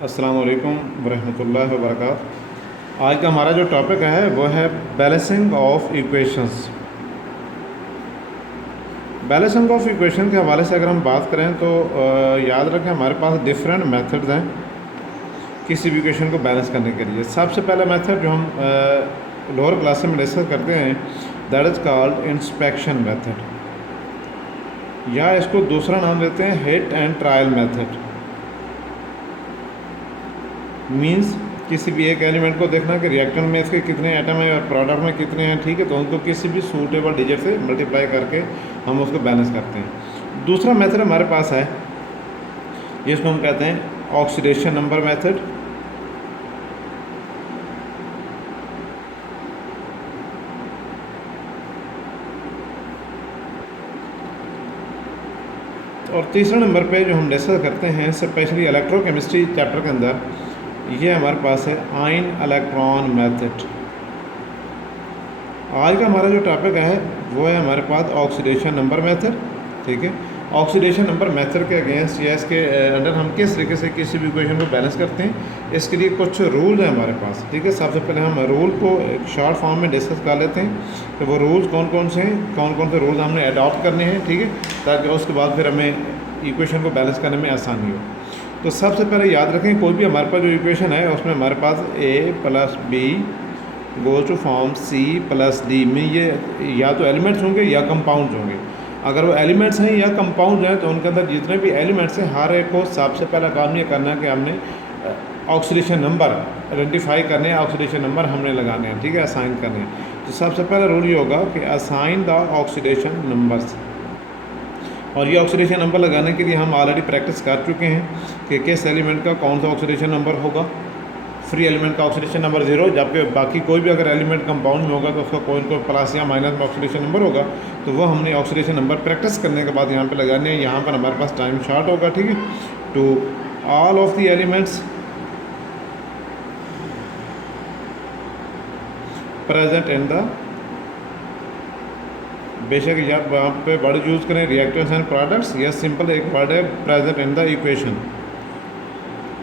अस्सलाम वालेकुम वरहमतुल्लाहि वबरकातुहू। आज का हमारा जो टॉपिक है वो है balancing of equations. Balancing of equation के हवाले से अगर हम बात करें तो याद रखें हमारे पास डिफरेंट मेथड्स हैं किसी भी इक्वेशन को बैलेंस करने के लिए। सबसे पहला मेथड जो हम लोअर क्लास में डिस्कस करते हैं that is called inspection method, या इसको दूसरा नाम देते हैं hit and trial method. Means किसी भी एक एलिमेंट को देखना कि रिएक्टेंट में इसके कितने एटम हैं और प्रोडक्ट में कितने हैं, ठीक है, तो उनको किसी भी सूटेबल डिजिट से मल्टीप्लाई करके हम उसको बैलेंस करते हैं। दूसरा मेथड हमारे पास है जिसको हम कहते हैं ऑक्सीडेशन नंबर मेथड। और तीसरा नंबर पे जो हम डिस्कस करते हैं स्पेशली इलेक्ट्रोकेमिस्ट्री चैप्टर के अंदर, ये हमारे पास है आयन इलेक्ट्रॉन मेथड। आज का हमारा जो टॉपिक है वो है हमारे पास ऑक्सीडेशन नंबर मेथड, ठीक है। ऑक्सीडेशन नंबर मेथड के अगेंस्ट या इसके अंडर हम किस तरीके से किसी भी इक्वेशन को बैलेंस करते हैं, इसके लिए कुछ रूल्स हैं हमारे पास, ठीक है। सबसे पहले हम रूल को एक शॉर्ट फॉर्म में डिस्कस कर लेते हैं कि वो रूल्स कौन कौन से हैं, कौन कौन से रूल्स हमने अडॉप्ट करने हैं, ठीक है, ताकि उसके बाद फिर हमें इक्वेशन को बैलेंस करने में आसानी हो। तो सबसे पहले याद रखें कोई भी हमारे पास जो इक्वेशन है उसमें हमारे पास a + b goes to form c + d में ये या तो एलिमेंट्स होंगे या कंपाउंड्स होंगे। अगर वो एलिमेंट्स हैं या कंपाउंड्स हैं तो उनके अंदर जितने भी एलिमेंट्स हैं हर एक को सबसे पहला काम ये करना है कि हमने ऑक्सीडेशन नंबर आइडेंटिफाई करने हैं, ऑक्सीडेशन नंबर हमने लगाने हैं, ठीक है, असाइन करने हैं। तो सबसे पहला रूल ये होगा कि असाइन द ऑक्सीडेशन नंबर्स। और ये ऑक्सीडेशन नंबर लगाने के लिए हम ऑलरेडी प्रैक्टिस कर चुके हैं कि किस एलिमेंट का कौन सा ऑक्सीडेशन नंबर होगा। फ्री एलिमेंट का ऑक्सीडेशन नंबर 0, जबकि बाकी कोई भी अगर एलिमेंट कंपाउंड में होगा तो उसका कोई कोई प्लस या माइनस में ऑक्सीडेशन नंबर होगा। तो वो हमने ऑक्सीडेशन नंबर प्रैक्टिस करने के बाद यहाँ पे लगाने हैं। यहाँ पर हमारे पास टाइम शॉर्ट होगा, ठीक है। To all of the elements present in the, बेशक या वहाँ पे वर्ड यूज़ करें रिएक्टेंट्स एंड प्रोडक्ट्स, या सिंपल एक वर्ड है प्रेजेंट इन द इक्वेशन,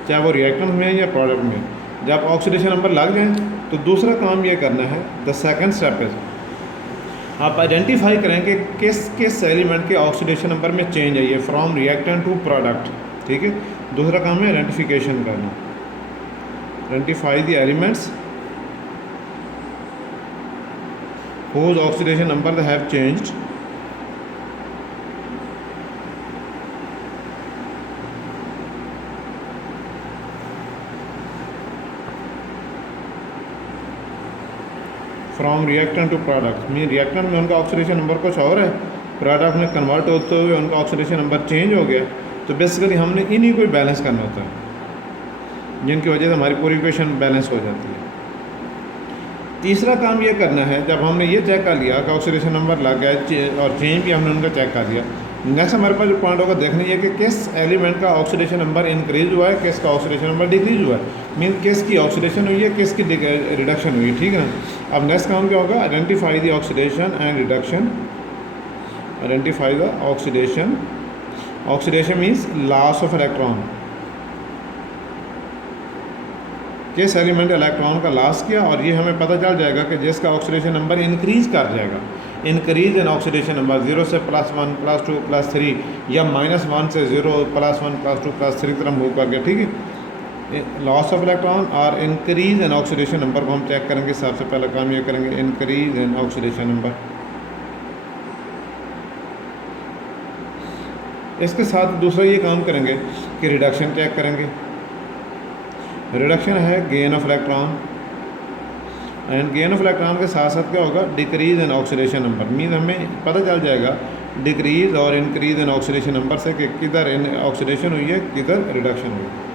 चाहे वो रिएक्टेंट में या प्रोडक्ट में। जब ऑक्सीडेशन नंबर लग जाए तो दूसरा काम ये करना है, द सेकंड स्टेप इज आप आइडेंटिफाई करें कि किस किस एलिमेंट के ऑक्सीडेशन नंबर में चेंज आई है फ्रॉम रिएक्टेंट टू प्रोडक्ट, ठीक है। दूसरा काम है आइडेंटिफिकेशन करना, identify the elements whose oxidation number they have changed from reactant to product. Mean reactant में उनका ऑक्सीडेशन नंबर कुछ और है, प्रोडक्ट में कन्वर्ट होते हुए उनका ऑक्सीडेशन नंबर चेंज हो गया। तो बेसिकली हमने इन्हीं को बैलेंस करना होता है, जिनकी वजह से हमारी पूरी इक्वेशन बैलेंस हो जाती है। तीसरा काम ये करना है, जब हमने ये चेक कर लिया कि ऑक्सीडेशन नंबर लग गया और चेंज भी हमने उनका चेक कर लिया, नेक्स्ट हमारे पास जो पॉइंट होगा देखना है कि किस एलिमेंट का ऑक्सीडेशन नंबर इंक्रीज हुआ है, किस का ऑक्सीडेशन नंबर डिक्रीज हुआ है। मीन किस की ऑक्सीडेशन हुई है, किस की रिडक्शन हुई है, ठीक है ना। अब नेक्स्ट काम क्या होगा, identify the oxidation and reduction. Identify the oxidation, oxidation means loss of electron, किस एलिमेंट इलेक्ट्रॉन का लॉस किया, और ये हमें पता चल जाएगा कि जिसका ऑक्सीडेशन नंबर इंक्रीज़ कर जाएगा, इंक्रीज इन ऑक्सीडेशन नंबर 0 से +1 +2 +3 या -1 से 0 +1 +2 +3 तरह मूव कर गया, ठीक है। लॉस ऑफ इलेक्ट्रॉन और इंक्रीज इन ऑक्सीडेशन नंबर को हम चेक करेंगे। सबसे पहला काम ये करेंगे इंक्रीज इन ऑक्सीडेशन नंबर। इसके साथ दूसरा ये काम करेंगे कि रिडक्शन चेक करेंगे। रिडक्शन है gain of electron, and gain of electron के साथ साथ क्या होगा, decrease in oxidation number. Mean हमें पता चल जाएगा डिक्रीज और इंक्रीज इन ऑक्सीडेशन नंबर से कि किधर ऑक्सीडेशन हुई है, किधर रिडक्शन हुई है।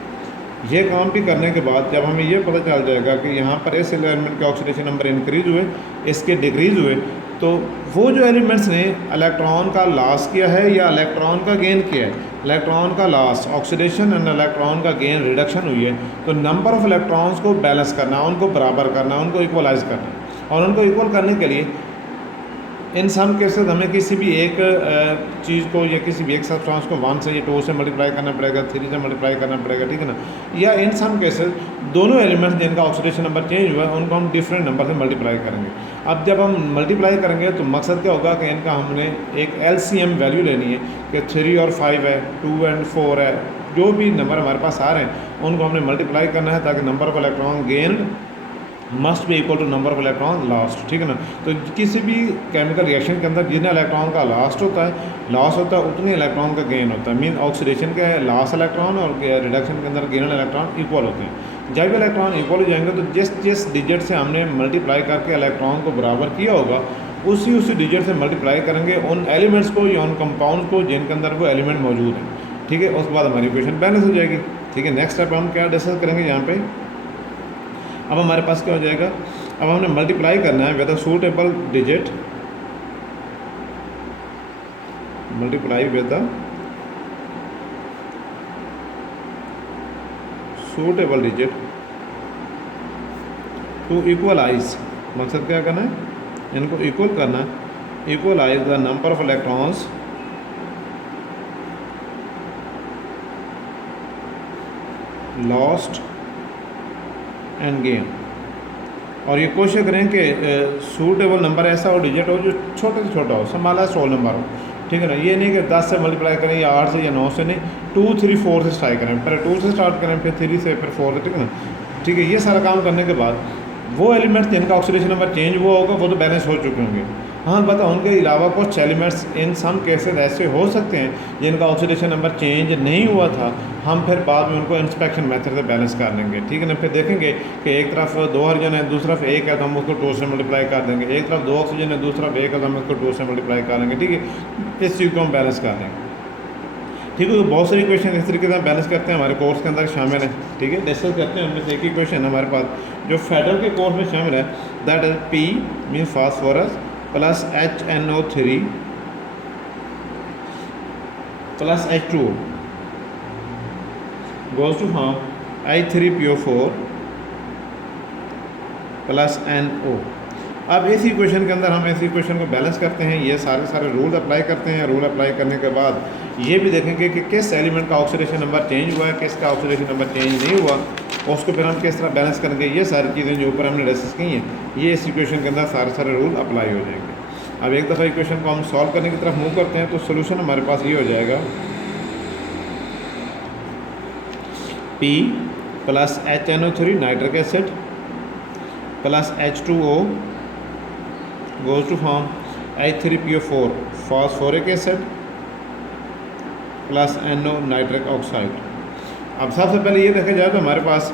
ये काम भी करने के बाद जब हमें ये पता चल जाएगा कि यहाँ पर इस एलिमेंट के ऑक्सीडेशन नंबर इंक्रीज हुए, इसके डिक्रीज हुए, तो वो जो एलिमेंट्स ने इलेक्ट्रॉन का लॉस किया है या इलेक्ट्रॉन का गेन किया है, इलेक्ट्रॉन का लॉस ऑक्सीडेशन एंड इलेक्ट्रॉन का गेन रिडक्शन हुई है, तो नंबर ऑफ़ इलेक्ट्रॉन्स को बैलेंस करना, उनको बराबर करना, उनको इक्वलाइज करना। और उनको इक्वल करने के लिए इन सम केसेस हमें किसी भी एक चीज़ को या किसी भी एक सब्सटेंस को 1 से या 2 से मल्टीप्लाई करना पड़ेगा, 3 से मल्टीप्लाई करना पड़ेगा, ठीक है ना। या इन सम केसेस दोनों एलिमेंट्स जिनका ऑक्सीडेशन नंबर चेंज हुआ है उनको हम डिफरेंट नंबर से मल्टीप्लाई करेंगे। अब जब हम मल्टीप्लाई करेंगे तो मकसद क्या होगा कि इनका हमने एक LCM वैल्यू लेनी है कि 3 और 5 है, 2 और 4 है, जो भी नंबर हमारे पास आ रहे हैं उनको हमने मल्टीप्लाई करना है ताकि number of electron gained must be equal to number of electron lost, ठीक है ना। तो किसी भी केमिकल रिएक्शन के अंदर जितने इलेक्ट्रॉन का लॉस होता है उतने इलेक्ट्रॉन का गेन होता है। मीन ऑक्सीडेशन के लॉस इलेक्ट्रॉन और रिडक्शन के अंदर गेन इलेक्ट्रॉन इक्वल होते हैं। जब इलेक्ट्रॉन इक्वल हो जाएंगे तो जिस डिजिट से हमने मल्टीप्लाई करके इलेक्ट्रॉन को बराबर किया होगा उसी डिजिट से मल्टीप्लाई करेंगे उन एलिमेंट्स को या उन कंपाउंड को जिनके अंदर वो एलिमेंट मौजूद है, ठीक है। उसके बाद हमारी इक्वेशन बैलेंस हो जाएगी, ठीक है। नेक्स्ट स्टेप हम क्या डिस्कस करेंगे यहाँ पे। अब हमारे पास क्या हो जाएगा, अब हमने मल्टीप्लाई करना है with a suitable digit, multiply with a suitable digit to equalize. मकसद क्या करना है, इनको इक्वल करना है, equalize the number of electrons lost and gain. और ये कोशिश करें कि सूटेबल नंबर ऐसा हो, डिजिट हो जो छोटे से छोटा हो, स्मॉलेस्ट होल नंबर हो, ठीक है ना। ये नहीं कि 10 से मल्टीप्लाई करें या 8 से या 9 से, नहीं 2, 3, 4 से स्टार्ट करें, पहले 2 से स्टार्ट करें, फिर 3 से, फिर 4 से, ठीक है ना। ठीक है, ये सारा काम करने के बाद वो एलिमेंट्स जिनका ऑक्सीडेशन नंबर चेंज हुआ होगा वो तो बैलेंस हो चुके होंगे। हाँ बता, उनके अलावा कुछ एलिमेंट्स इन सम केसेस ऐसे हो सकते हैं जिनका ऑक्सीडेशन नंबर चेंज नहीं हुआ था, हम फिर बाद में उनको इंस्पेक्शन मेथड से बैलेंस कर देंगे, ठीक है ना। फिर देखेंगे कि एक तरफ 2 हाइड्रोजन है, दूसरी तरफ 1 है तो हम उसको 2 से मल्टीप्लाई कर देंगे, एक तरफ 2 ऑक्सीजन है, दूसरी तरफ 1 है तो हम उसको 2 से मल्टीप्लाई कर देंगे, ठीक है। इस चीज़ को हम बैलेंस कर देंगे, ठीक है। तो बहुत सारी क्वेश्चन इस तरीके से हम बैलेंस करते हैं, हमारे कोर्स के अंदर शामिल है, ठीक है। डिस्कस करते हैं, उनमें से एक ही क्वेश्चन हमारे पास जो फेडरल के कोर्स में शामिल है, that is P mean phosphorus plus HNO3 plus H2O goes to form I3PO4 plus NO। अब इस इक्वेशन के अंदर हम इस इक्वेशन को बैलेंस करते हैं, ये सारे रूल अप्लाई करते हैं। रूल अप्लाई करने के बाद ये भी देखेंगे कि किस एलिमेंट का ऑक्सीडेशन नंबर चेंज हुआ है, किसका ऑक्सीडेशन नंबर चेंज नहीं हुआ, उसको फिर हम किस तरह बैलेंस करेंगे। ये सारी चीज़ें जो ऊपर हमने डिस्कस की हैं, ये इस इक्वेशन के अंदर सारे रूल अप्लाई हो जाएंगे। अब एक दफ़ा इक्वेशन को हम सॉल्व करने की तरफ मूव करते हैं तो सोल्यूशन हमारे पास ये हो जाएगा, P plus HNO3 nitric acid plus H2O goes to form I3PO4 phosphoric acid plus NO nitric oxide. अब सबसे पहले ये देखा जाए तो हमारे पास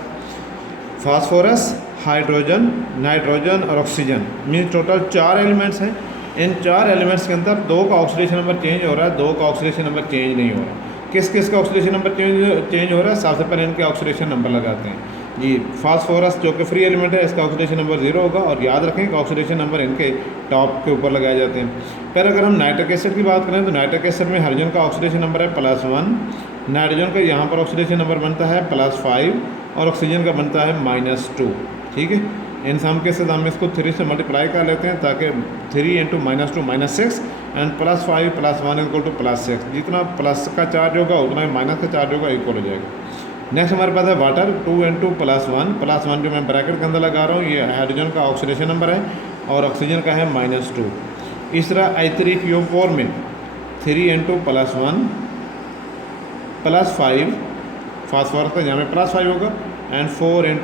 फास्फोरस, हाइड्रोजन, नाइट्रोजन और ऑक्सीजन मीन टोटल 4 एलिमेंट्स हैं। इन 4 एलिमेंट्स के अंदर 2 का ऑक्सीडेशन नंबर चेंज हो रहा है, 2 का ऑक्सीडेशन नंबर चेंज नहीं हो रहा। किस किस का ऑक्सीडेशन नंबर चेंज हो रहा है, सबसे पहले इनके ऑक्सीडेशन नंबर लगाते हैं जी। फास्फोरस जो कि फ्री एलिमेंट है, इसका ऑक्सीडेशन नंबर 0 होगा, और याद रखें कि ऑक्सीडेशन नंबर इनके टॉप के ऊपर लगाए जाते हैं। फिर अगर हम नाइट्रिक एसिड की बात करें तो नाइट्रिक एसिड में हाइड्रोजन का ऑक्सीडेशन नंबर है +1, नाइट्रोजन का यहाँ पर ऑक्सीडेशन नंबर बनता है +5 और ऑक्सीजन का बनता है -2, ठीक है। इन सम केसेस हम इसको 3 से मल्टीप्लाई कर लेते हैं ताकि 3 × -2 -6 एंड +5 + 1 = +6। जितना प्लस का चार्ज होगा उतना ही माइनस का चार्ज होगा, इक्वल हो जाएगा। नेक्स्ट हमारे पास है वाटर, 2 × +1 जो मैं ब्रैकेट के अंदर लगा रहा हूँ, ये हाइड्रोजन का ऑक्सीडेशन नंबर है और ऑक्सीजन का है -2। इस तरह I3PO4 में 3 × +1 +5 फास्फोरस का यहाँ में +5 होगा and 4 ×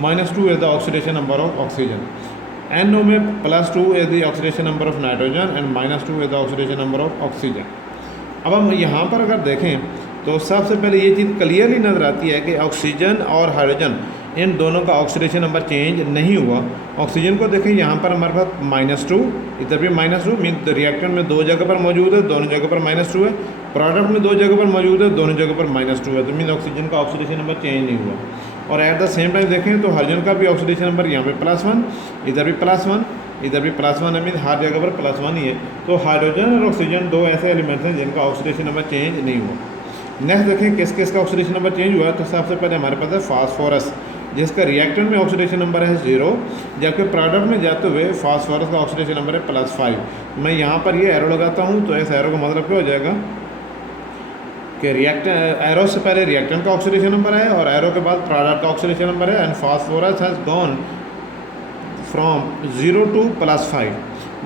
-2 is the oxidation number of oxygen। NO में +2 is the oxidation number of nitrogen and -2 is the oxidation number of oxygen। अब हम यहाँ पर अगर देखें तो सबसे पहले ये चीज़ क्लियरली नज़र आती है कि ऑक्सीजन और हाइड्रोजन इन दोनों का ऑक्सीडेशन नंबर चेंज नहीं हुआ। ऑक्सीजन को देखें यहाँ पर हमारे पास -2, इधर भी -2 मीन रिएक्टेंट में 2 जगह पर मौजूद है, दोनों जगह पर -2 है, प्रोडक्ट में 2 जगह पर मौजूद है, दोनों जगह पर -2 है, तो मीन ऑक्सीजन का ऑक्सीडेशन नंबर चेंज नहीं हुआ। और एट द सेम टाइम देखें तो हाइड्रोजन का भी ऑक्सीडेशन नंबर यहाँ पे +1, इधर भी +1, इधर भी +1 है, मीन हर जगह पर +1 ही है। तो हाइड्रोजन और ऑक्सीजन 2 ऐसे एलिमेंट्स हैं जिनका ऑक्सीडेशन नंबर चेंज नहीं हुआ। नेक्स्ट देखें किस किस का ऑक्सीडेशन नंबर चेंज हुआ है, तो सबसे पहले हमारे पास है फास्फोरस। जिसका रिएक्टेंट में ऑक्सीडेशन नंबर है 0, जबकि प्रोडक्ट में जाते हुए फास्फोरस का ऑक्सीडेशन नंबर है +5। मैं यहाँ पर ये एरो लगाता हूँ तो इस एरो का मतलब क्या हो जाएगा कि एरो से पहले रिएक्टेंट का ऑक्सीडेशन नंबर है और एरो के बाद प्रोडक्ट का ऑक्सीडेशन नंबर है, and phosphorus has gone from 0 to +5।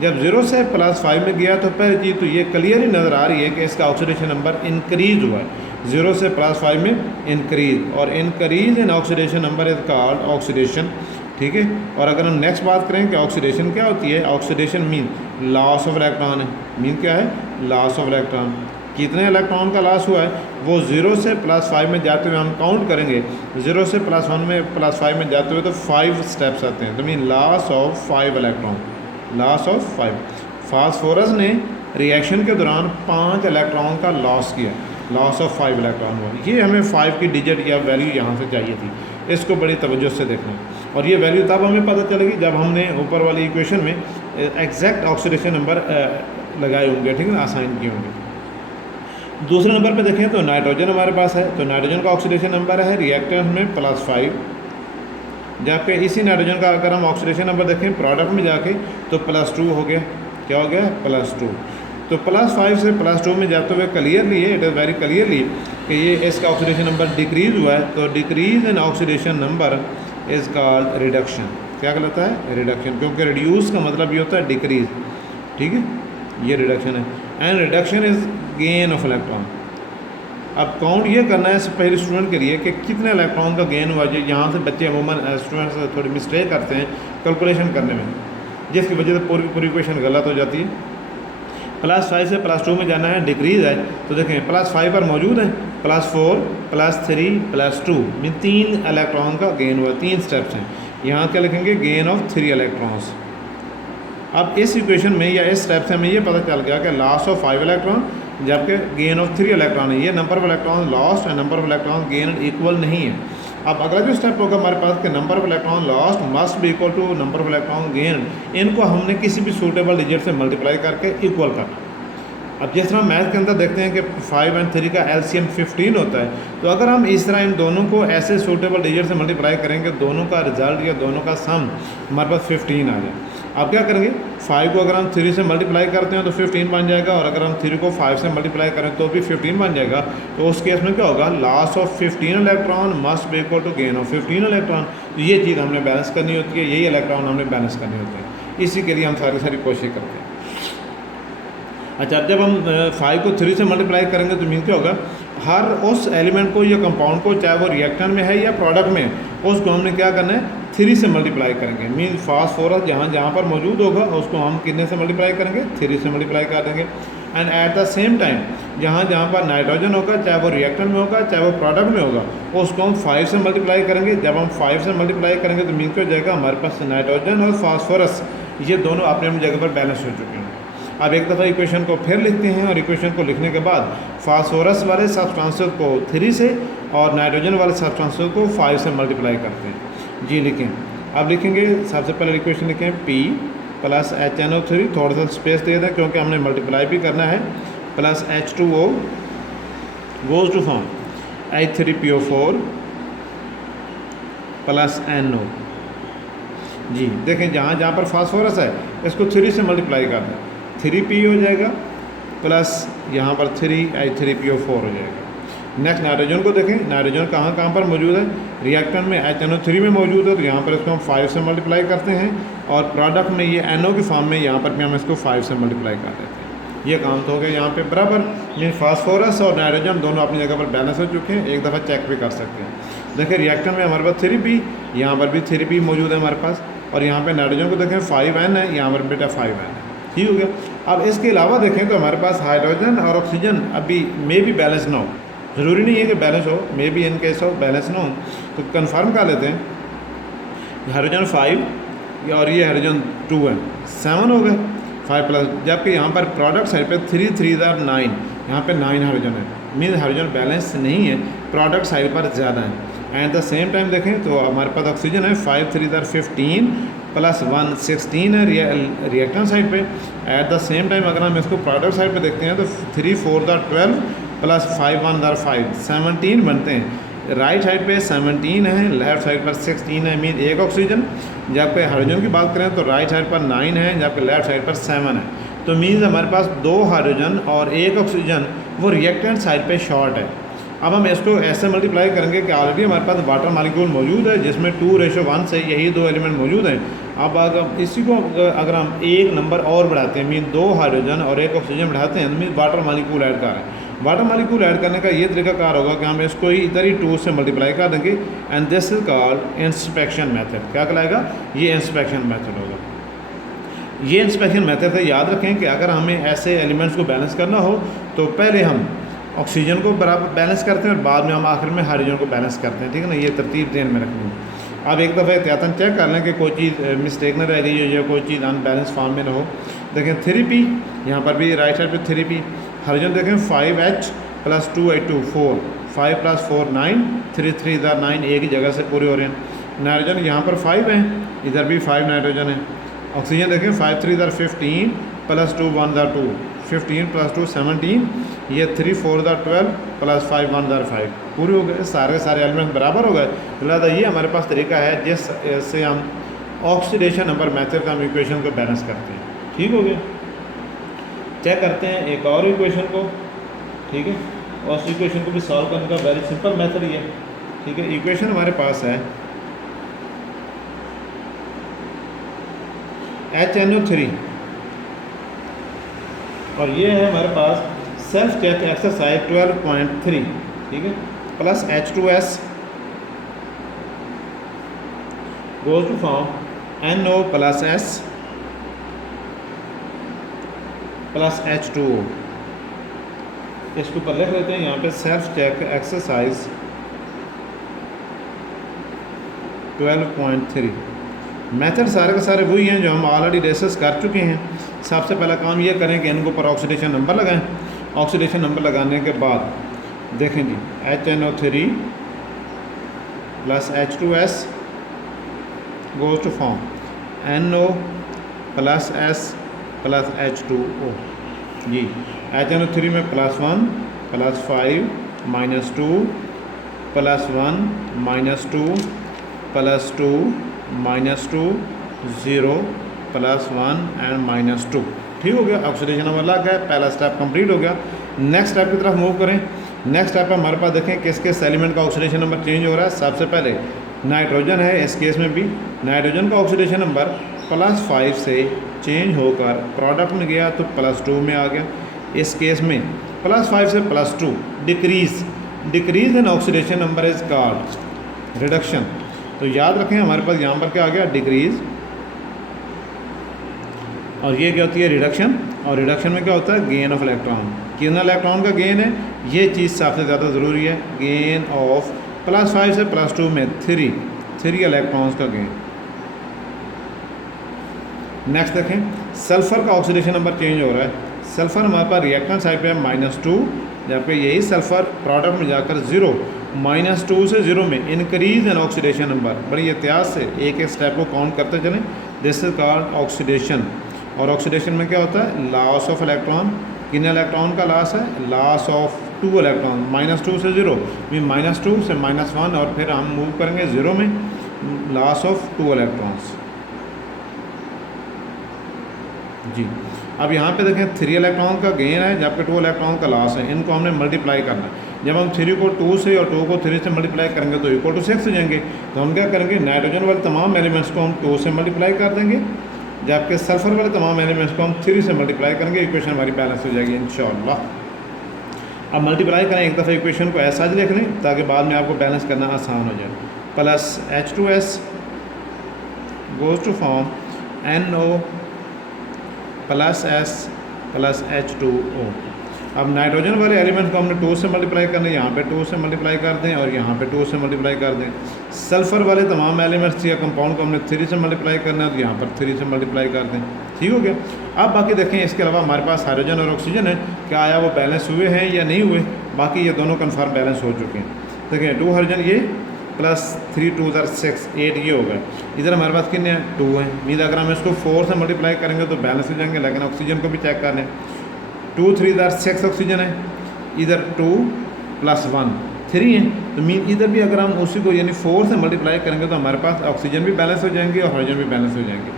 जब 0 से +5 में गया तो पहली चीज़ तो ये क्लियरली नज़र आ रही है कि इसका ऑक्सीडेशन नंबर इंक्रीज हुआ है, 0 से +5 में इंक्रीज, और increase in oxidation number is called oxidation. ठीक है। और अगर हम नेक्स्ट बात करें कि ऑक्सीडेशन क्या होती है, oxidation mean loss of electron है। मीन क्या है? Loss of electron. कितने इलेक्ट्रॉन का लॉस हुआ है वो 0 से +5 में जाते हुए हम काउंट करेंगे, 0 से +1 में +5 में जाते हुए तो 5 स्टेप्स आते हैं, तो mean loss of 5 electron, loss of 5। Phosphorus ने रिएक्शन के दौरान 5 इलेक्ट्रॉन का लॉस किया, लॉस ऑफ 5 इलेक्ट्रॉन हुआ। ये हमें 5 की डिजिट या वैल्यू यहाँ से चाहिए थी, इसको बड़ी तवज्जो से देखना, और ये वैल्यू तब हमें पता चलेगी जब हमने ऊपर वाली इक्वेशन में एग्जैक्ट ऑक्सीडेशन नंबर लगाए होंगे, ठीक है ना, असाइन किए होंगे। दूसरे नंबर पे देखें तो नाइट्रोजन हमारे पास है, तो नाइट्रोजन का ऑक्सीडेशन नंबर है रिएक्टेंट में +5, जबकि इसी नाइट्रोजन का अगर हम ऑक्सीडेशन नंबर देखें प्रोडक्ट में जाके तो +2 हो गया। क्या हो गया? +2। तो +5 से +2 में जाते हुए clearly it is very clearly कि ये इसका ऑक्सीडेशन नंबर डिक्रीज़ हुआ है, तो decrease in oxidation number is called reduction. क्या कहलाता है? रिडक्शन, क्योंकि रिड्यूस का मतलब ये होता है डिक्रीज़। ठीक है, ये रिडक्शन है, and reduction is gain of electron. अब काउंट ये करना है पहले स्टूडेंट के लिए कि कितने इलेक्ट्रॉन का गेन हुआ। यहाँ से बच्चे अमूमन स्टूडेंट्स थोड़ी मिस्टेक करते हैं कैलकुलेशन करने में, जिसकी वजह से पूरी इक्वेशन गलत हो जाती है। +5 से +2 में जाना है, डिक्रीज़ है, तो देखें +5 पर मौजूद है, +4 +3 +2 में 3 इलेक्ट्रॉन का गेन हुआ, 3 स्टेप्स हैं। यहाँ क्या लिखेंगे? Gain of 3 electrons. अब इस इक्वेशन में या इस स्टेप से हमें ये पता चल गया कि लॉस ऑफ 5 इलेक्ट्रॉन जबकि गेन ऑफ 3 इलेक्ट्रॉन है। ये number of electron lost and number of electron gain equal नहीं है। अब अगला जो स्टेप होगा हमारे पास कि number of electron lost must be equal to number of electron gain, इनको हमने किसी भी सूटेबल डिजिट से मल्टीप्लाई करके इक्वल करना। अब जिस तरह मैथ के अंदर देखते हैं कि 5 और 3 का LCM 15 होता है, तो अगर हम इस तरह इन दोनों को ऐसे सूटेबल डिजिट से मल्टीप्लाई करेंगे, दोनों का रिजल्ट या दोनों का सम हमारे पास 15 आ जाए। अब क्या करेंगे? 5 को अगर हम 3 से मल्टीप्लाई करते हैं तो 15 बन जाएगा, और अगर हम 3 को 5 से मल्टीप्लाई करें तो भी 15 बन जाएगा। तो उस केस में क्या होगा? Loss of 15 electron must be equal to gain of 15 electron. तो ये चीज़ हमने बैलेंस करनी होती है, यही इलेक्ट्रॉन हमने बैलेंस करनी होती है, इसी के लिए हम सारी कोशिश करते हैं। अच्छा, जब हम 5 को 3 से मल्टीप्लाई करेंगे तो मीन क्या होगा? हर उस एलिमेंट को या कंपाउंड को, चाहे वो रिएक्टेंट में है या प्रोडक्ट में, उसको हमने क्या करना है? 3 से मल्टीप्लाई करेंगे। मीन फास्फोरस जहाँ पर मौजूद होगा उसको हम कितने से मल्टीप्लाई करेंगे? 3 से मल्टीप्लाई कर देंगे। And at the same time जहाँ पर नाइट्रोजन होगा, चाहे वो रिएक्टेंट में होगा चाहे वो प्रोडक्ट में होगा, उसको हम 5 से मल्टीप्लाई करेंगे। जब हम 5 से मल्टीप्लाई करेंगे तो मीन क्या हो जाएगा? हमारे पास नाइट्रोजन और फास्फोरस ये दोनों अपने अपनी जगह पर बैलेंस हो चुके हैं। अब एक दफ़ा इक्वेशन को फिर लिखते हैं, और इक्वेशन को लिखने के बाद फास्फोरस वाले सब्सटेंस को 3 से और नाइट्रोजन वाले सब्सटेंस को 5 से मल्टीप्लाई करते हैं। जी लिखें। अब लिखेंगे, सबसे पहले इक्वेशन लिखें P + HNO3, थोड़ा सा स्पेस दे दें क्योंकि हमने मल्टीप्लाई भी करना है, + H2O goes to form H3PO4 + NO। जी देखें, जहाँ पर फास्फोरस है इसको 3 से मल्टीप्लाई कर दें, 3P हो जाएगा, प्लस यहाँ पर 3 H3PO4 हो जाएगा। नेक्स्ट नाइट्रोजन को देखें, नाइट्रोजन कहाँ पर मौजूद है? रिएक्टेंट में HNO3 में मौजूद है, तो यहाँ पर इसको हम 5 से मल्टीप्लाई करते हैं, और प्रोडक्ट में ये NO की फॉर्म में यहाँ पर भी हम इसको 5 से मल्टीप्लाई कर देते हैं। ये काम तो हो गया यहाँ पे बराबर। ये फास्फोरस और नाइट्रोजन दोनों अपनी जगह पर बैलेंस हो चुके हैं, एक दफ़ा चेक भी कर सकते हैं। देखिए रिएक्टेंट में हमारे पास 3P, यहाँ पर भी 3P मौजूद है हमारे पास, और यहाँ पर नाइट्रोजन को देखें 5N है, यहाँ पर बेटा 5N है। ठीक हो गया। अब इसके अलावा देखें तो हमारे पास हाइड्रोजन और ऑक्सीजन अभी मे भी बैलेंस ना हो, ज़रूरी नहीं है कि बैलेंस हो, मे बी इन केस हो बैलेंस ना हो, तो कंफर्म कर लेते हैं। हाइड्रोजन 5 और ये हाइड्रोजन 2 है, 7 हो गए 5+, जबकि यहाँ पर प्रोडक्ट साइड पे 3 3 are 9, यहाँ पे 9 हाइड्रोजन है, मीन हाइड्रोजन बैलेंस नहीं है, प्रोडक्ट साइड पर ज़्यादा है। एट द सेम टाइम देखें तो हमारे पास ऑक्सीजन है 5 3 are 15 + 1 16 है रिएक्टेंट साइड पे। एट द सेम टाइम अगर हम इसको प्रोडक्ट साइड पे देखते हैं तो 3 4 are 12 + 5 1 are 5 17 बनते हैं। राइट साइड पे 17 है, लेफ्ट साइड पर 16 है, मीन एक ऑक्सीजन। जब पे हाइड्रोजन की बात करें तो राइट साइड पर 9 है, जबकि लेफ्ट साइड पर 7 है। तो मीन्स हमारे पास 2 हाइड्रोजन और एक ऑक्सीजन वो रिएक्टेंट साइड पे शॉर्ट है। अब हम इसको ऐसे मल्टीप्लाई करेंगे कि ऑलरेडी हमारे पास वाटर मालिक्यूल मौजूद है जिसमें 2:1 से यही 2 एलिमेंट मौजूद हैं। अब अगर इसी को अगर हम एक नंबर और बढ़ाते हैं, मीन 2 हाइड्रोजन और एक ऑक्सीजन बढ़ाते हैं, मीन वाटर मालिक्यूल ऐड कर रहे हैं। वाटर मालिक्यूल ऐड करने का ये तरीकाकार होगा कि हम इसको ही इधर ही 2 से मल्टीप्लाई कर देंगे, and this is called inspection method. क्या कहलाएगा? ये इंस्पेक्शन मेथड होगा। ये इंस्पेक्शन मेथड से याद रखें कि अगर हमें ऐसे एलिमेंट्स को बैलेंस करना हो तो पहले हम ऑक्सीजन को बराबर बैलेंस करते हैं और बाद में हम आखिर में हाइड्रोजन को बैलेंस करते हैं, ठीक है ना। ये तरतीब ध्यान में रखनी है। अब एक दफ़ा एहतियातन चेक कर लें कि कोई चीज़ मिस्टेक न रह गई हो या कोई चीज़ अनबैलेंस फॉर्म में ना हो। देखें 3p, यहाँ पर भी राइट साइड पे 3p। हाइड्रोजन देखें 5H + 2H2 4, 5 + 4 9, 3 3 = 9, एक ही जगह से पूरे हो रहे हैं। नाइट्रोजन यहाँ पर 5 है, इधर भी 5 नाइट्रोजन है। ऑक्सीजन देखें 5 3 = 15 + 2 1 = 2, 15 + 2 17, ये 3 4 = 12 + 5 1 = 5, पूरे हो गए। सारे एलिमेंट बराबर हो गए। लिहाजा ये हमारे पास तरीका है जिससे हम ऑक्सीडेशन नंबर मेथड का हम इक्वेशन को बैलेंस करते हैं। ठीक हो गया। चेक करते हैं एक और इक्वेशन को, ठीक है। और उस इक्वेशन को भी सॉल्व करने का वेरी सिंपल मेथड ही है, ठीक है। इक्वेशन हमारे पास है HNO3 और ये है हमारे पास सेल्फ चेक एक्सरसाइज 12.3, ठीक है, plus H2S goes to form NO + S + H2O। इसको ऊपर लिख लेते हैं यहाँ पे सेल्फ चेक एक्सरसाइज 12.3। मेथड सारे के सारे वही हैं जो हम ऑलरेडी डिस्कस कर चुके हैं। सबसे पहला काम ये करें कि इनको ऊपर ऑक्सीडेशन नंबर लगाएं। ऑक्सीडेशन नंबर लगाने के बाद देखें जी, HNO3 + H2S goes to form NO + S + H2O। जी, HNO3 में +1 + 5 -2 +1 -2 +2 -2 0 +1 एंड -2। ठीक हो गया। ऑक्सीडेशन नंबर लग गया, पहला स्टेप कंप्लीट हो गया। नेक्स्ट स्टेप की तरफ मूव करें। नेक्स्ट स्टेप में हमारे पास देखें किस किस एलिमेंट का ऑक्सीडेशन नंबर चेंज हो रहा है। सबसे पहले नाइट्रोजन है, इस केस में भी नाइट्रोजन का ऑक्सीडेशन नंबर +5 से चेंज होकर प्रोडक्ट में गया तो +2 में आ गया। इस केस में +5 से +2 decrease in oxidation number is called reduction. तो याद रखें हमारे पास यहाँ पर क्या आ गया, डिक्रीज, और ये क्या होती है, रिडक्शन। और रिडक्शन में क्या होता है, गेन ऑफ इलेक्ट्रॉन। कितना इलेक्ट्रॉन का गेन है, ये चीज़ सबसे ज़्यादा ज़रूरी है। गेन ऑफ +5 से +2 में 3 इलेक्ट्रॉन्स का गेन। नेक्स्ट देखें, सल्फ़र का ऑक्सीडेशन नंबर चेंज हो रहा है। सल्फ़र हमारे पास रिएक्टेंट साइड पे है -2, जबकि यही सल्फ़र प्रोडक्ट में जाकर 0, -2 से 0 में इंक्रीज इन ऑक्सीडेशन नंबर। बड़ी एहतियात से एक एक स्टेप को काउंट करते चलें। This is called oxidation. और ऑक्सीडेशन में क्या होता है, लॉस ऑफ इलेक्ट्रॉन। किन इलेक्ट्रॉन का लॉस है, लॉस ऑफ 2 इलेक्ट्रॉन। -2 से 0 में -2 से -1 और फिर हम मूव करेंगे 0 में, लॉस ऑफ 2 इलेक्ट्रॉन्स। जी, अब यहाँ पे देखें 3 इलेक्ट्रॉन का गेन है जबकि 2 इलेक्ट्रॉन का लॉस है। इनको हमने मल्टीप्लाई करना है। जब हम 3 को 2 से और 2 को 3 से मल्टीप्लाई करेंगे तो = 6 हो जाएंगे। तो हम क्या करेंगे, नाइट्रोजन वाले तमाम एलिमेंट्स को हम 2 से मल्टीप्लाई कर देंगे, जबकि सल्फर वाले तमाम एलिमेंट्स को हम 3 से मल्टीप्लाई करेंगे। इक्वेशन हमारी बैलेंस हो जाएगी इंशाअल्लाह। अब मल्टीप्लाई करें, एक दफ़ा इक्वेशन को ऐसा ही लिख लें ताकि बाद में आपको बैलेंस करना आसान हो जाए। Plus H2S goes to form NO + S + H2O। अब नाइट्रोजन वाले एलिमेंट को हमने 2 से मल्टीप्लाई करना है, यहाँ पे 2 से मल्टीप्लाई कर दें और यहाँ पे 2 से मल्टीप्लाई कर दें। सल्फ़र वाले तमाम एलिमेंट्स या कंपाउंड को हमने 3 से मल्टीप्लाई करना है तो यहाँ पर 3 से मल्टीप्लाई कर दें। ठीक हो गया। अब बाकी देखें, इसके अलावा हमारे पास हाइड्रोजन और ऑक्सीजन है, क्या आया वो बैलेंस हुए हैं या नहीं हुए। बाकी ये दोनों कन्फर्म बैलेंस हो चुके हैं। देखें 2 हाइड्रोजन ये +3 2 = 6 8 ये होगा। इधर हमारे पास कितने हैं, 2 हैं। मीन अगर हम इसको 4 से मल्टीप्लाई करेंगे तो बैलेंस हो जाएंगे। लेकिन ऑक्सीजन को भी चेक कर लें, 2 3 = 6 ऑक्सीजन है, इधर 2 + 1 3 है, तो मीन इधर भी अगर हम उसी को यानी 4 से मल्टीप्लाई करेंगे तो हमारे पास ऑक्सीजन भी बैलेंस हो जाएंगे और हाइड्रोजन भी बैलेंस हो जाएंगे।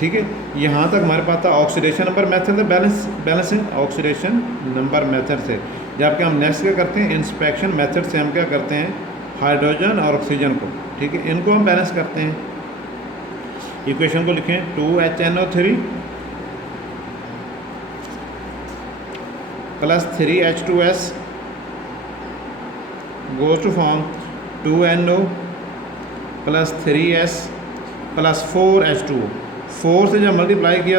ठीक है, यहाँ तक हमारे पास था ऑक्सीडेशन नंबर मेथड से बैलेंस है ऑक्सीडेशन नंबर मेथड से। जबकि हम नेक्स्ट क्या करते हैं, इंस्पेक्शन मेथड से हम क्या करते हैं, हाइड्रोजन और ऑक्सीजन को, ठीक है, इनको हम बैलेंस करते हैं। इक्वेशन को लिखें 2HNO3 plus 3H2S goes to form 2NO plus 3S plus 4H2। 4 से जब मल्टीप्लाई किया